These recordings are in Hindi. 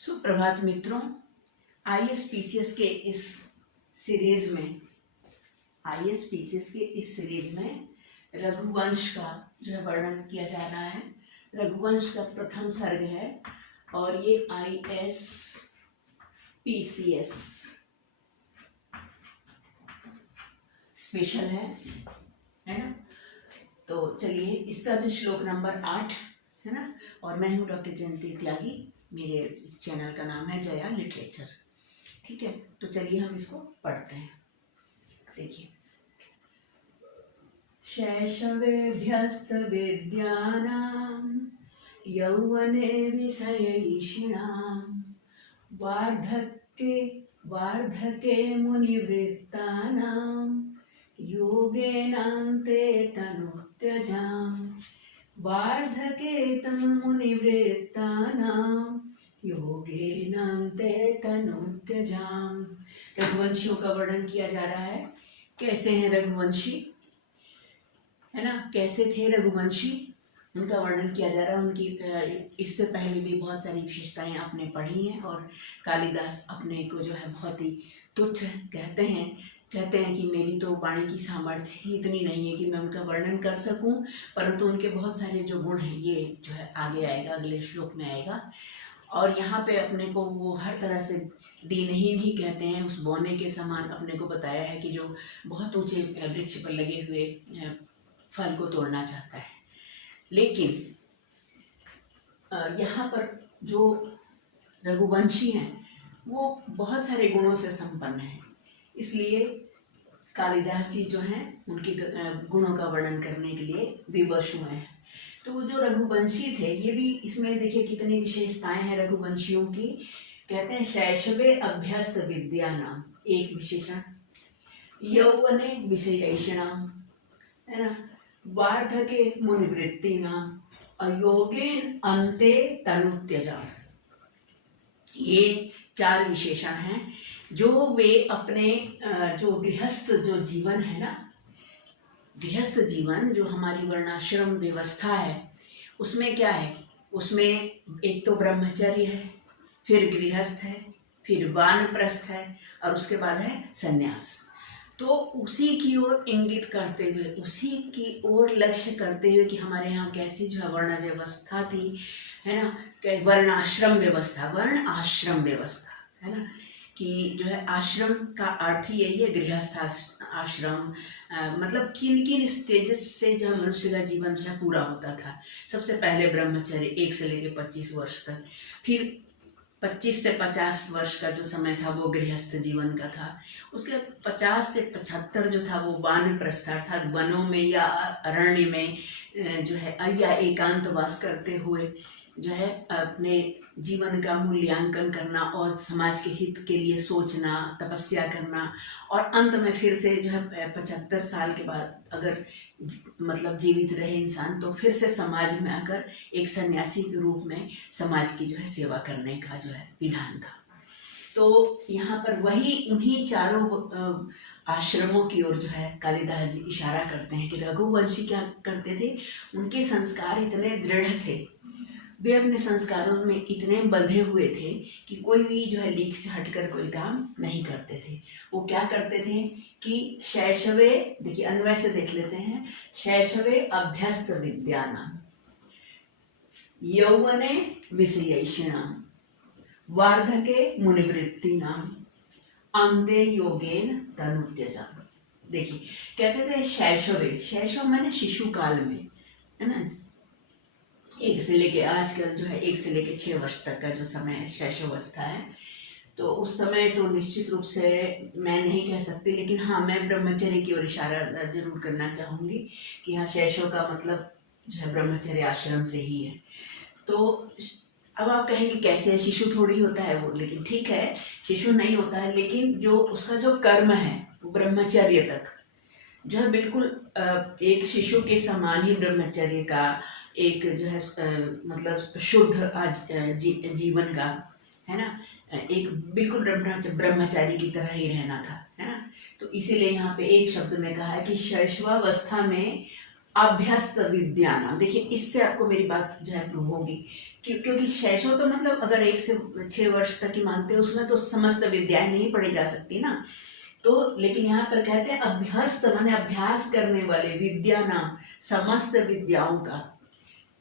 सुप्रभात मित्रों, आईएसपीसीएस के इस सीरीज में रघुवंश का जो है वर्णन किया जा रहा है। रघुवंश का प्रथम सर्ग है और ये आईएसपीसीएस स्पेशल है ना। तो चलिए, इसका जो श्लोक नंबर 8 है ना, और मैं हूँ डॉक्टर जयंती त्यागी। मेरे चैनल का नाम है जया लिटरेचर। ठीक है, तो चलिए हम इसको पढ़ते हैं। देखिए, शैशवेभ्यस्त विद्यानां यौवने विषयैषिणां वार्धके मुनिवृत्तानां योगेनान्ते तनुत्यजाम्। वार्धके मुनिवृत्तानां योगेनान्ते तनुत्यजाम्। रघुवंशियों का वर्णन किया जा रहा है। कैसे हैं रघुवंशी, है ना, कैसे थे रघुवंशी, उनका वर्णन किया जा रहा है। उनकी इससे पहले भी बहुत सारी विशेषताएं आपने पढ़ी हैं और कालिदास अपने को जो है बहुत ही तुच्छ कहते हैं कि मेरी तो वाणी की सामर्थ्य ही इतनी नहीं है कि मैं उनका वर्णन कर सकूं, परंतु उनके बहुत सारे जो गुण हैं ये जो है आगे आएगा, अगले श्लोक में आएगा। और यहाँ पे अपने को वो हर तरह से दीनहीन ही कहते हैं, उस बौने के समान अपने को बताया है कि जो बहुत ऊंचे वृक्ष पर लगे हुए फल को तोड़ना चाहता है। लेकिन यहाँ पर जो रघुवंशी हैं वो बहुत सारे गुणों से संपन्न हैं, इसलिए कालिदास जी जो हैं उनके गुणों का वर्णन करने के लिए विवश हुए हैं। तो वो जो रघुवंशी थे, ये भी इसमें देखिए कितनी विशेषताएं हैं रघुवंशियों की। कहते हैं शैशवे अभ्यस्त विद्यानाम, एक विशेषण, यौवने विषयैषिणाम, है ना, वार्धके मुनिवृत्तिनाम, अयोगेन अन्ते तनुत्यजाम्। ये 4 विशेषण हैं जो वे अपने जो गृहस्थ जो जीवन है ना, गृहस्थ जीवन जो हमारी वर्णाश्रम व्यवस्था है, उसमें क्या है, उसमें एक तो ब्रह्मचर्य है, फिर गृहस्थ है, फिर वानप्रस्थ है और उसके बाद है संन्यास। तो उसी की ओर इंगित करते हुए, उसी की ओर लक्ष्य करते हुए कि हमारे यहाँ कैसी जो है वर्ण व्यवस्था थी, है ना, वर्णाश्रम व्यवस्था, वर्ण आश्रम व्यवस्था, है ना, कि जो है आश्रम का अर्थ ही यही है, गृहस्थ आश्रम, मतलब किन किन स्टेजेस से जो मनुष्य का जीवन जो है पूरा होता था। सबसे पहले ब्रह्मचर्य 1 से लेकर 25 वर्ष तक, फिर 25 से 50 वर्ष का जो समय था वो गृहस्थ जीवन का था। उसके 50 से 75 जो था वो वानप्रस्थ, अर्थात वनों में या अरण्य में जो है या एकांतवास करते हुए जो है अपने जीवन का मूल्यांकन करना और समाज के हित के लिए सोचना, तपस्या करना, और अंत में फिर से जो है 75 साल के बाद अगर मतलब जीवित रहे इंसान तो फिर से समाज में आकर एक सन्यासी के रूप में समाज की जो है सेवा करने का जो है विधान था। तो यहाँ पर वही उन्हीं चारों आश्रमों की ओर जो है कालिदास जी इशारा करते हैं कि रघुवंशी क्या करते थे, उनके संस्कार इतने दृढ़ थे, वे अपने संस्कारों में इतने बंधे हुए थे कि कोई भी जो है लीक से हटकर कोई काम नहीं करते थे। वो क्या करते थे कि शैशवे, देखिए अन्वय से देख लेते हैं, शैशवे अभ्यस्त विद्यानां यौवने विषयैषिणां वार्धके मुनिवृत्तिनां अन्ते योगेन तनुत्यजाम्। देखिए, कहते थे शैशवे, शैशव माने शिशु काल में, है ना, 1 से लेके आजकल जो है 1 से लेके 6 वर्ष तक का जो समय है शैशवावस्था है। तो उस समय तो निश्चित रूप से मैं नहीं कह सकती, लेकिन हाँ मैं ब्रह्मचर्य की ओर इशारा जरूर करना चाहूँगी कि हाँ शैशव का मतलब जो है ब्रह्मचर्य आश्रम से ही है। तो अब आप कहेंगे कैसे, शिशु थोड़ी होता है वो, लेकिन ठीक है शिशु नहीं होता है, लेकिन जो उसका जो कर्म है वो ब्रह्मचर्य तक जो है बिल्कुल एक शिशु के समान ही ब्रह्मचर्य का एक जो है मतलब शुद्ध जीवन का, है ना, एक बिल्कुल ब्रह्मचारी की तरह ही रहना था, है ना। तो इसीलिए यहाँ पे एक शब्द में कहा है कि शैशवावस्था में अभ्यस्त विद्यानां। देखिए, इससे आपको मेरी बात जो है प्रूव होगी क्योंकि शैशव तो मतलब अगर 1 से 6 वर्ष तक ही मानते हैं, उसमें तो समस्त विद्याएं नहीं पढ़ी जा सकती ना। तो लेकिन यहाँ पर कहते हैं अभ्यस्त माने अभ्यास करने वाले, विद्या नाम समस्त विद्याओं का।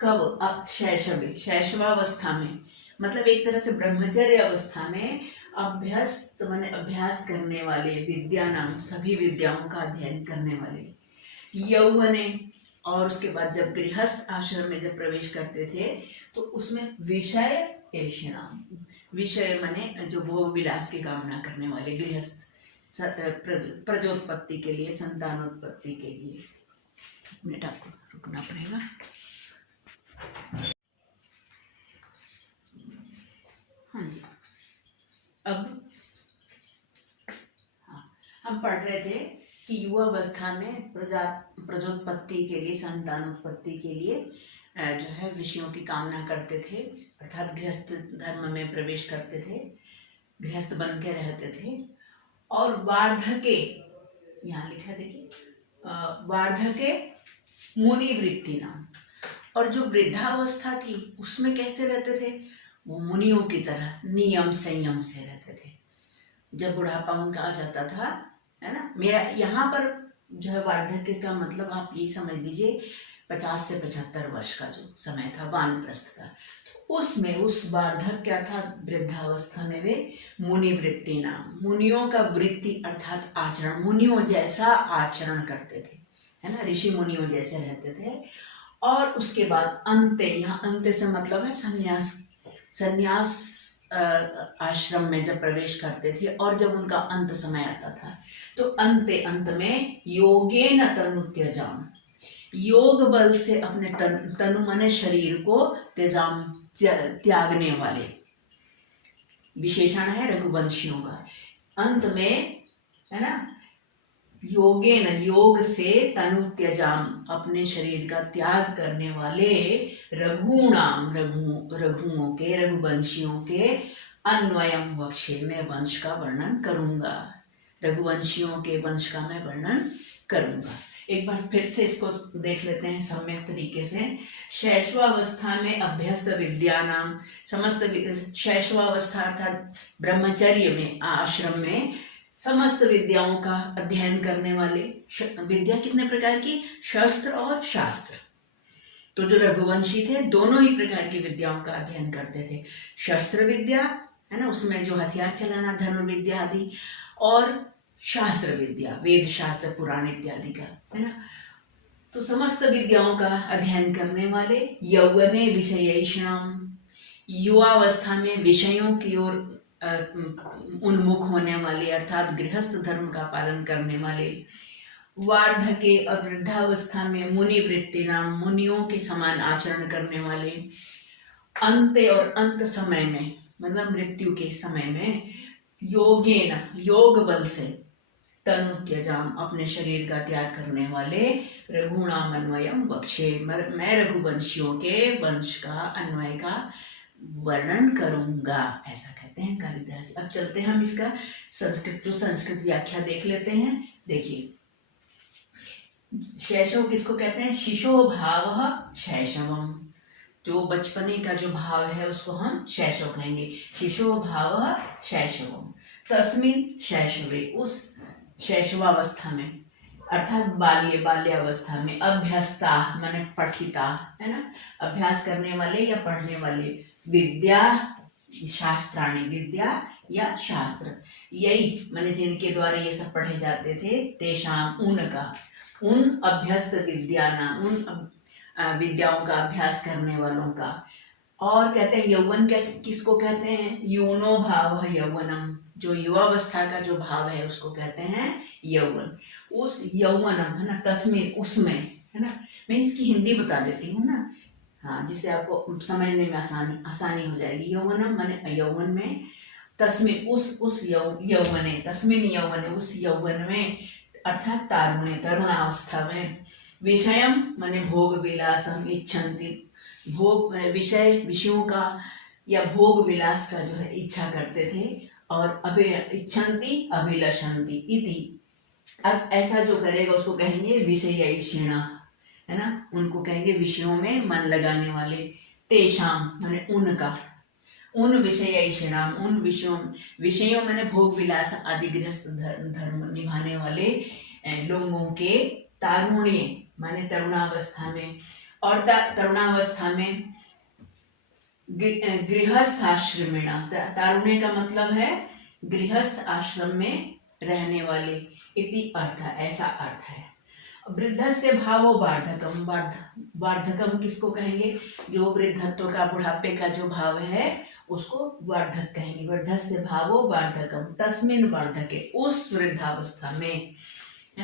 कब? अब शैशवावस्था में, मतलब एक तरह से ब्रह्मचर्य अवस्था में अभ्यस्त माने अभ्यास करने वाले, विद्या नाम सभी विद्याओं का अध्ययन करने वाले। यौवने, और उसके बाद जब गृहस्थ आश्रम में जब प्रवेश करते थे तो उसमें विषय ऐषणाम, विषय माने जो भोग विलास की कामना करने वाले गृहस्थ, प्रजोत्पत्ति के लिए, संतानोत्पत्ति के लिए। एक मिनट आपको रुकना पड़ेगा। हाँ जी, अब हम पढ़ रहे थे कि युवावस्था में प्रजोत्पत्ति के लिए, संतानोत्पत्ति के लिए जो है विषयों की कामना करते थे, अर्थात गृहस्थ धर्म में प्रवेश करते थे, गृहस्थ बन के रहते थे। और वार्धके, यहाँ लिखा देखिए, वार्धके मुनि वृत्ति नाम, और जो वृद्धावस्था थी उसमें कैसे रहते थे? वो मुनियों की तरह नियम संयम से रहते थे। जब बुढ़ापा उनका आ जाता था, है ना, मेरा यहाँ पर जो है वार्धक्य का मतलब आप यही समझ लीजिए 50 से 75 वर्ष का जो समय था वानप्रस्थ का, उसमें उस वार्धक्य अर्थात वृद्धावस्था में वे मुनि वृत्ति नाम, मुनियों का वृत्ति अर्थात आचरण, मुनियों जैसा आचरण करते थे, है ना, ऋषि मुनियों जैसे रहते थे। और उसके बाद अंते, यहाँ अंते से मतलब है संन्यास आश्रम में जब प्रवेश करते थे और जब उनका अंत समय आता था तो अंत में योगेन तनु त्यजाम, योग बल से अपने तनु माने शरीर को त्यजाम त्यागने वाले, विशेषण है रघुवंशियों का। अंत में, है ना, योगेन योग से तनु त्यजाम अपने शरीर का त्याग करने वाले रघुणाम रघुओं के, रघुवंशियों के अन्वयम वक्षे, मैं वंश का वर्णन करूंगा, रघुवंशियों के वंश का मैं वर्णन करूंगा। एक बार फिर से इसको देख लेते हैं सम्यक तरीके से। शैशवावस्था में अभ्यस्त विद्या नाम समस्त, शैशवावस्था अर्थात ब्रह्मचर्य में, आश्रम में समस्त विद्याओं का अध्ययन करने वाले। विद्या कितने प्रकार की? शस्त्र और शास्त्र। तो जो रघुवंशी थे दोनों ही प्रकार की विद्याओं का अध्ययन करते थे। शस्त्र विद्या, है ना, उसमें जो हथियार चलाना, धनुर्विद्या विद्या आदि, और शास्त्र विद्या, वेद शास्त्र पुराण इत्यादि का, है ना। तो समस्त विद्याओं का अध्ययन करने वाले। यौवने विषयैषणाम, युवावस्था में विषयों की ओर उन्मुख होने वाले अर्थात गृहस्थ धर्म का पालन करने वाले। वार्धके और वृद्धावस्था में मुनि वृत्ति नाम, मुनियों के समान आचरण करने वाले। अंत और अंत समय में मतलब मृत्यु के समय में योगेन योग बल से तनु त्यजाम अपने शरीर का त्याग करने वाले। रघुणाम अन्वयम बक्षे, मैं रघुवंशियों के वंश का अन्वय का वर्णन करूंगा, ऐसा कहते हैं कालिदास जी। अब चलते हैं हम इसका संस्कृत व्याख्या देख लेते हैं। देखिए, शैशव किसको कहते हैं? शिशो भाव शैशवम, जो बचपने का जो भाव है उसको हम शैशव कहेंगे। शिशो भाव शैशवम तस्मिन शैशवे, उस शैशवावस्था में अर्थात बाल्यावस्था में। अभ्यस्ता माने पठिता, है ना, अभ्यास करने वाले या पढ़ने वाले। विद्या शास्त्राणी, विद्या या शास्त्र, यही माने जिनके द्वारा ये सब पढ़े जाते थे। तेषाम, उनका, उन अभ्यस्त विद्या नाम, उन विद्याओं का अभ्यास करने वालों का। और कहते हैं यौवन किसको कहते हैं? यूनो भाव यौवनम, जो युवावस्था का जो भाव है उसको कहते हैं यौवन। उस यौवनम, है ना, तस्मिन, उसमें, है ना, मैं इसकी हिंदी बता देती हूँ ना, हाँ, जिससे आपको समझने में आसानी हो जाएगी। यौवनम माने यौवन में, तस्मिन उस यौवने, तस्मिन यौवने उस यौवन में, अर्थात तारुण्य तरुणावस्था में। विषयम माने भोग विलासम इच्छन्ति, भोग विषयों का या भोग विलास का जो है इच्छा करते थे। और इच्छन्ति अभिलषन्ति इति, अब ऐसा जो करेगा उसको कहेंगे विषयैषिणः, है ना, उनको कहेंगे विषयों में मन लगाने वाले। तेषाम माने उनका, उन विषयैषिणाम उन विषयों मैंने भोग विलास आदि गृहस्थ धर्म निभाने वाले लोगों के तारुण्य माने तरुणावस्था में, और तरुणावस्था में गृहस्थ आश्रमेणा, तारुण्य का मतलब है गृहस्थ आश्रम में रहने वाले, इति अर्थ, ऐसा अर्थ है। वृद्धस्य भावो वार्धकम, वार्धकम किसको कहेंगे? जो वृद्धत्व का, बुढ़ापे का जो भाव है उसको वार्धक कहेंगे। वृद्धस्य भावो वार्धकम तस्मिन वार्धके, उस वृद्धावस्था में,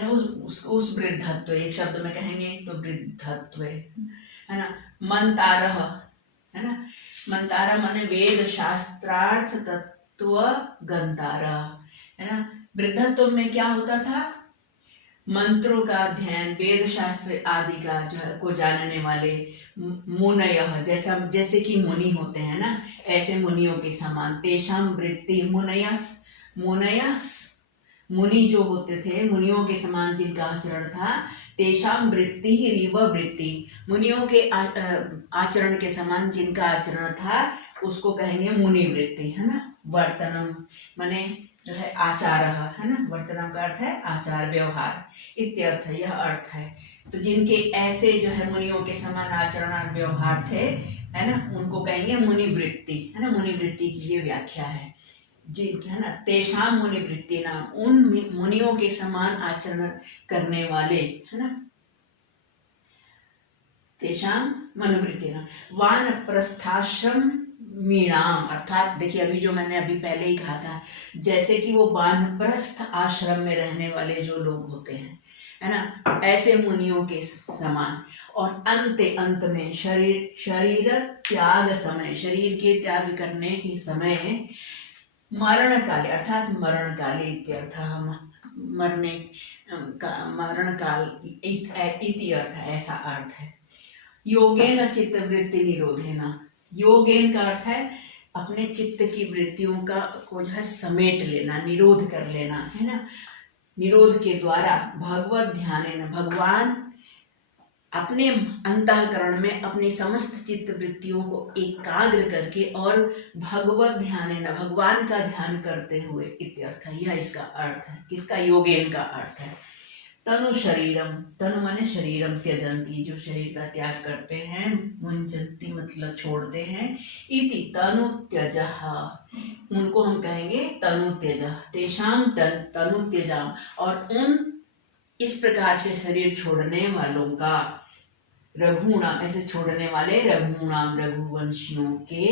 उस वृद्धत्व, एक शब्द में कहेंगे तो वृद्धत्व है ना। मंतारह है ना, मंतारा माने वेद शास्त्रार्थ तत्व गंतारा है ना। वृद्धत्व में क्या होता था? मंत्रों का अध्ययन, वेद शास्त्र आदि का जो है को जानने वाले मुनयः, जैसे कि मुनि होते हैं ना, ऐसे मुनियों के समान। तेषाम वृत्ति मुनयस, मुनि जो होते थे, मुनियों के समान जिनका आचरण था। तेषाम वृत्ति रिव वृत्ति, मुनियों के आचरण के समान जिनका आचरण था उसको कहेंगे मुनि वृत्ति है ना। वर्तनम माने जो है आचार है ना, वर्तनम का अर्थ है आचार व्यवहार, इत्यर्थ, यह अर्थ है। तो जिनके ऐसे जो है मुनियों के समान आचरण और व्यवहार थे है ना, उनको कहेंगे मुनि वृत्ति है ना। मुनि वृत्ति की ये व्याख्या है जिनकी है ना। तेषाम मुनि वृत्ति नाम, उन मुनियों के समान आचरण करने वाले है ना। तेषाम मनोवृत्ति नाम वानप्रस्थाश्रम मीणाम, अर्थात देखिए अभी जो मैंने अभी पहले ही कहा था, जैसे कि वो वानप्रस्थ आश्रम में रहने वाले जो लोग होते हैं है ना, ऐसे मुनियों के समान। और अंत में शरीर त्याग समय, शरीर के त्याग करने के समय मरण काले, अर्थात मरण काले इत्यर्थ, मरने का मरण काल इति अर्थ, ऐसा अर्थ है। योगेन चित्तवृत्ति निरोधेन, योगेन का अर्थ है अपने चित्त की वृत्तियों का को जो है समेट लेना, निरोध कर लेना है ना। निरोध के द्वारा भगवत ध्यानेन, भगवान अपने अंतःकरण में अपनी समस्त चित्त वृत्तियों को एकाग्र करके और भगवत ध्यानेन, भगवान का ध्यान करते हुए इत्यर्थ है, यह इसका अर्थ है। किसका? योगेन का अर्थ है। तनु शरीरम, तनु माने शरीरम, त्यजंती जो शरीर का त्याग करते हैं, मुंचंती मतलब छोड़ते हैं, इति तनु त्यजः, उनको हम कहेंगे तनु त्यजः। तेषाम तनु त्यजाम, और उन इस प्रकार से शरीर छोड़ने वालों का, रघुनाम ऐसे छोड़ने वाले रघुनाम, रघुवंशियों के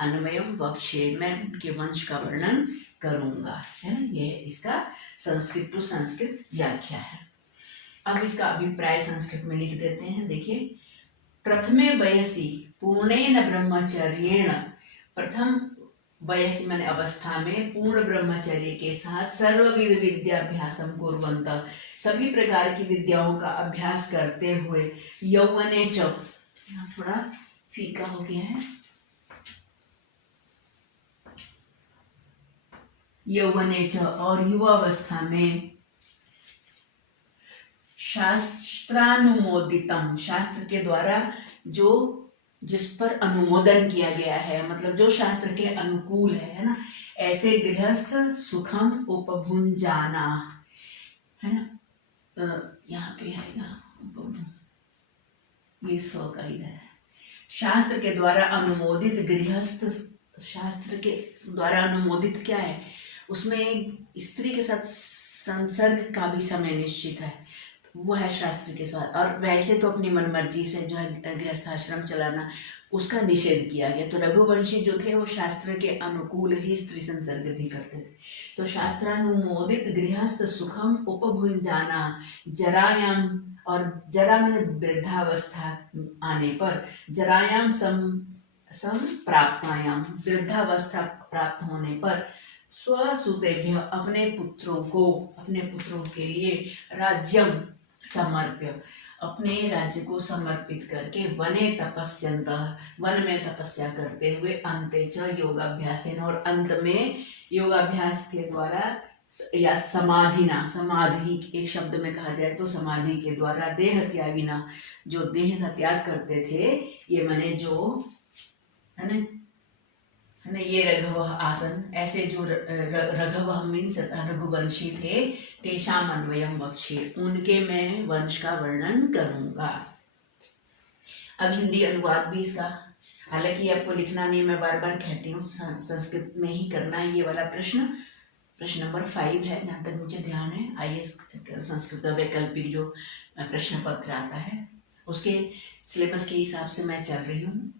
अन्वयम वक्ष्ये, मैं उनके वंश का वर्णन करूंगा है ना। यह इसका संस्कृत टू संस्कृत व्याख्या है। अब इसका अभिप्राय संस्कृत में लिख देते हैं, देखिए। प्रथमे वयसि पूर्णेन ब्रह्मचर्येण, प्रथम वयसि माने अवस्था में पूर्ण ब्रह्मचर्य के साथ सर्वविध विद्याभ्यासम कुर्वन्त, सभी प्रकार की विद्याओं का अभ्यास करते हुए, यौवने च, यहाँ थोड़ा फीका हो गया है, यौवने च, और युवावस्था में, शास्त्रानुमोदितम, शास्त्र के द्वारा जो जिस पर अनुमोदन किया गया है, मतलब जो शास्त्र के अनुकूल है ना, ऐसे गृहस्थ सुखम उपभुंजाना है ना। यहाँ पे आएगा ये सौ का इधर है। शास्त्र के द्वारा अनुमोदित गृहस्थ, शास्त्र के द्वारा अनुमोदित क्या है, उसमें स्त्री के साथ संसर्ग का भी समय निश्चित है, वो है शास्त्र के साथ। और वैसे तो अपनी मनमर्जी से जो है गृहस्थ आश्रम चलाना, उसका निषेध किया गया। तो रघुवंशी जो थे वो शास्त्र के अनुकूल ही स्त्री संसर्ग भी करते थे। तो शास्त्रानुमोदित गृहस्थ सुखम उपभुंजाना जरायाम, और जरा मैंने वृद्धावस्था आने पर, जरायाम संप्राप्तायाम, वृद्धावस्था प्राप्त होने पर, स्वसुतेभ्य अपने पुत्रों के लिए राज्यम समर्प्य, अपने राज्य को समर्पित करके, वने तपस्यन्त, वन में तपस्या करते हुए, अन्ते च योगाभ्यासेन, और अंत में योगाभ्यास के द्वारा या समाधिना, समाधि एक शब्द में कहा जाए तो समाधि के द्वारा, देह त्यागिना, जो देह का त्याग करते थे, ये माने जो है ना, ये रघव आसन, ऐसे जो रघव मीन्स रघुवंशी थे, तेषाम अन्वयम वक्षे, उनके मैं वंश का वर्णन करूंगा। अब हिंदी अनुवाद भी इसका, हालांकि आपको लिखना नहीं, मैं बार बार कहती हूँ संस्कृत में ही करना है ये वाला प्रश्न नंबर 5 है जहाँ तक मुझे ध्यान है। आईएएस संस्कृत का वैकल्पिक जो प्रश्न पत्र आता है उसके सिलेबस के हिसाब से मैं चल रही हूँ।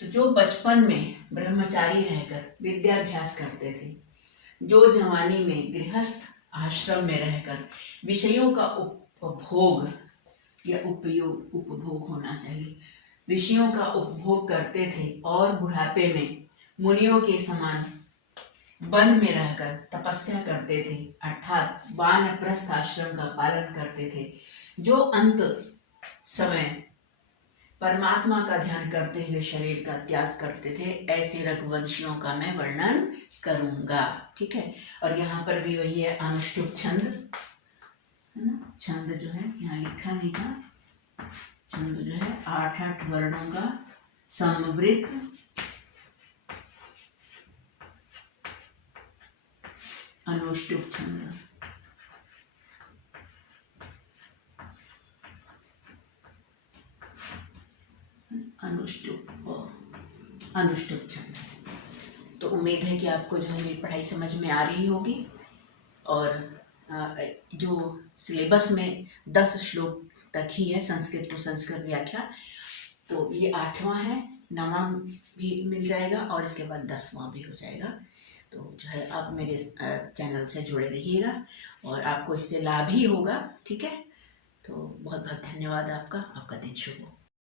तो जो बचपन में ब्रह्मचारी रहकर विद्याभ्यास करते थे, जो जवानी में गृहस्थ आश्रम में रहकर विषयों का उपभोग या उपभोग होना चाहिए, विषयों का उपभोग करते थे और बुढ़ापे में मुनियों के समान वन में रहकर तपस्या करते थे, अर्थात वानप्रस्थ आश्रम का पालन करते थे, जो अंत समय परमात्मा का ध्यान करते हुए शरीर का त्याग करते थे, ऐसे रघुवंशियों का मैं वर्णन करूंगा। ठीक है, और यहाँ पर भी वही है अनुष्टुप छंद, है ना, छंद जो है यहाँ लिखा नहीं था, छंद जो है 8 वर्णों का समवृत अनुष्टुप छंद। अनुष्टुप छंद। तो उम्मीद है कि आपको जो है मेरी पढ़ाई समझ में आ रही होगी, और जो सिलेबस में 10 श्लोक तक ही है संस्कृत टू संस्कृत व्याख्या, तो ये 8वां है, 9वां भी मिल जाएगा और इसके बाद 10वां भी हो जाएगा। तो जो है आप मेरे चैनल से जुड़े रहिएगा और आपको इससे लाभ ही होगा। ठीक है, तो बहुत बहुत धन्यवाद आपका दिन शुभ हो।